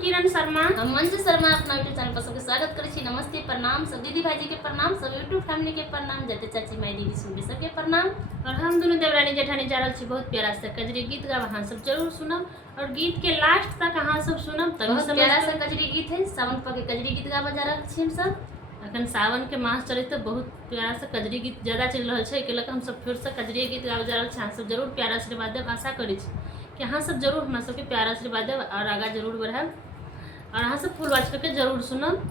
किरण शर्मा। हम मंजू शर्मा अपना YouTube channel पर सबके स्वागत करै छी। नमस्ते, प्रणाम सब दीदी भाईजी के प्रणाम, सब यूट्यूब फैमिली के प्रणाम, जते चाची माई दीदी सुनबे सबके प्रणाम। और हम दोनों देवरानी जेठानी जा रहल छी बहुत प्यारा से कजरी गीत गाब, अहाँ सब जरूर सुनब और गीत के लास्ट तक अहाँ सब सुनब। बहुत प्यारा सा कजरी गीत है, सावन पर के कजरी गीत गाबा जा रहल छी हम सब। अखन सावन के मास चले तो बहुत प्यारा से कजरी गीत ज्यादा चल रहा है, के हम सब फिर से कजरी गीत गाबा जा रहल छी। अहाँ सब जरूर प्यार आशीर्वाद देव, आशा करै छी कि अहाँ सब जरूर हमरा सबके प्यार आशीर्वाद देव और आगा जरूर बढ़ाब और अहाँ सब फुल वाच करके जरूर सुनब।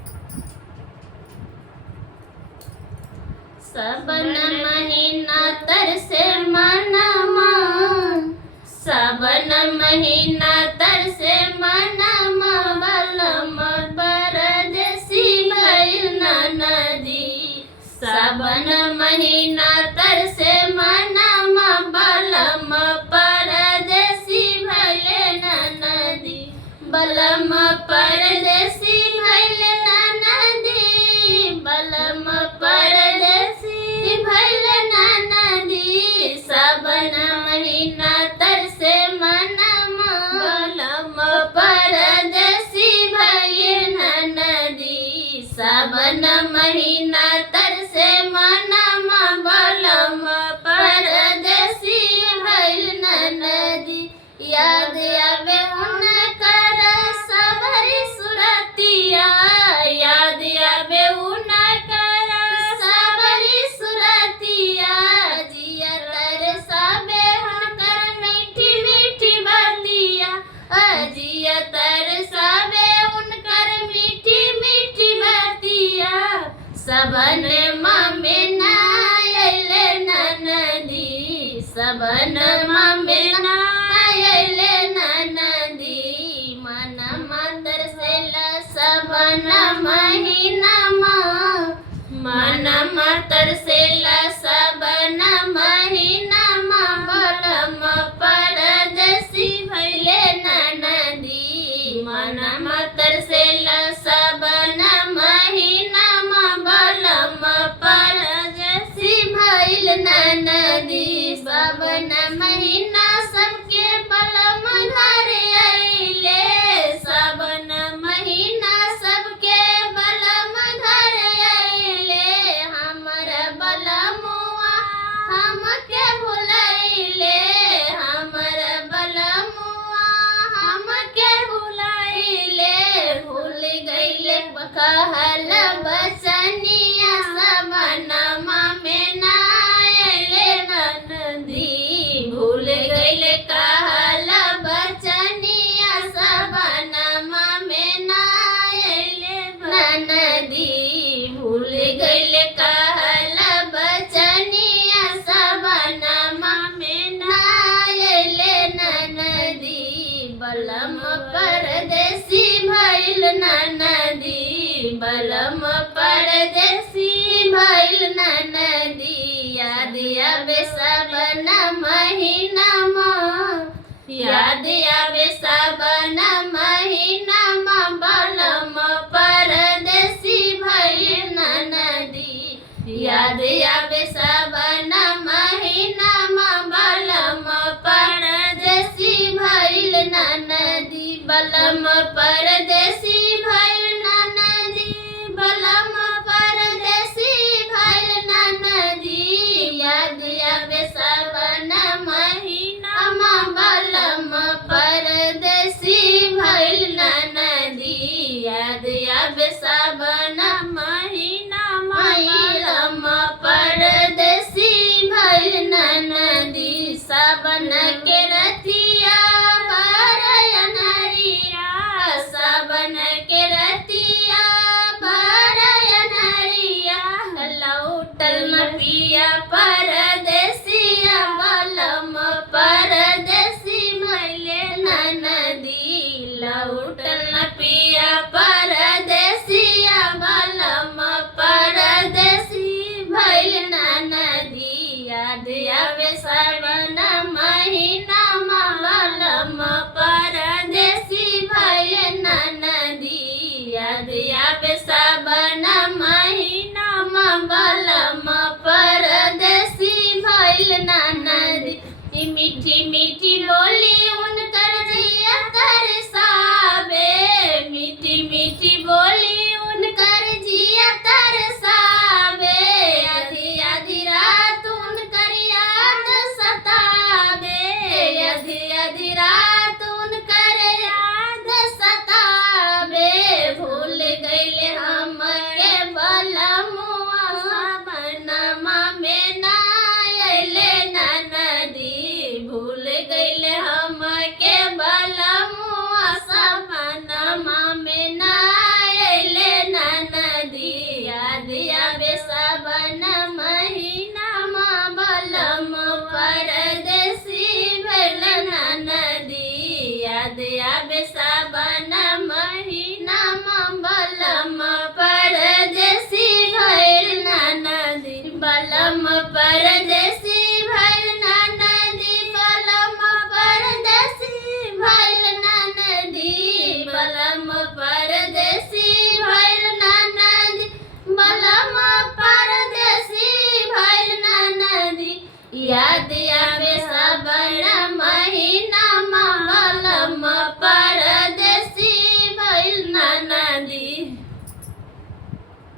सबन महीना तरसे मनमा, सबन महीना तरसे मनमा, बलम परदेसी भइल नदी। सबन महीना तरसे मनमा, बलम परदेसी भइल नदी। बलम परदेसी भइल नदी, बलम परदेसी भइल नदी। सबन महीना तरसे मनमा, बलम परदेसी भइल नदी। सबन महीना तरसे मनमा, बलम परदेसी भइल नदी। याद आवे उनकर सबरी सुरतिया, याद आवे उनकर सबरी सुरतिया। जिया तरसावे उनकर मीठी मीठी बतिया, जिया तरसावे उनकर मीठी मीठी बतिया। सबन में ना अइले नदी, सबन में ना अइले नदी। मनमा तरसेला सबन महीनामा, मनमा तरसेला सबन महीनामा, बलम परदेसी भइले नदी। मनमा तरसेला सबन महीनामा, बलम परदेसी भइल नदी। सबन महीना सबके बलम घर अइले, सबन महीना सबके बलम घर अइले। हमर बलमुआ हमके भुलैले, हमर बलमुआ हमके भुलैले। भूल गइले कहल बचनिया, सबनमा में ना अइले नदी। भूल गइले कहल बचनिया, सबनमा में ना अइले नदी। भूल गइले कहल बचनिया, सबनमा में ना अइले नदी। बलम परदेसी भइल नदी, बलम परदेसी भइल नदी। याद आवे सबन महीनामा, याद आवे सबन महीनामा, बलम परदेसी भइल नदी। याद आवे सबन महीनामा, बलम परदेसी भइल नदी। बलम परदेसी भइल नदी, बलम परदेसी भइल नदी। याद आवे सबन महीनामा, बलम परदेसी भइल नदी। याद आवे सबन महीनामा, बलम परदेसी भइल नदी। सबन के रतिया भरयनरिया, सबन के रतिया भरयनरिया। लौटल न पिया परदेसिया, बलम परदेसी भइले नदी। लौटल न पिया परदेसिया, बलम परदेसी भइल नदी। याद आवे सबन महीनामा, बलम परदेसी भइल नदी। याद आवे सबन महीनामा, बलम परदेसी भइल नदी। मीठी मीठी बोली उनकर जिया तरसावे, याद आवे सावन महीना बलम परदेसी भइल नदी बलम परदेसी भइल नदी बलम परदेसी भइल नदी बलम परदेसी भइल नदी बलम परदेसी भइल नदी याद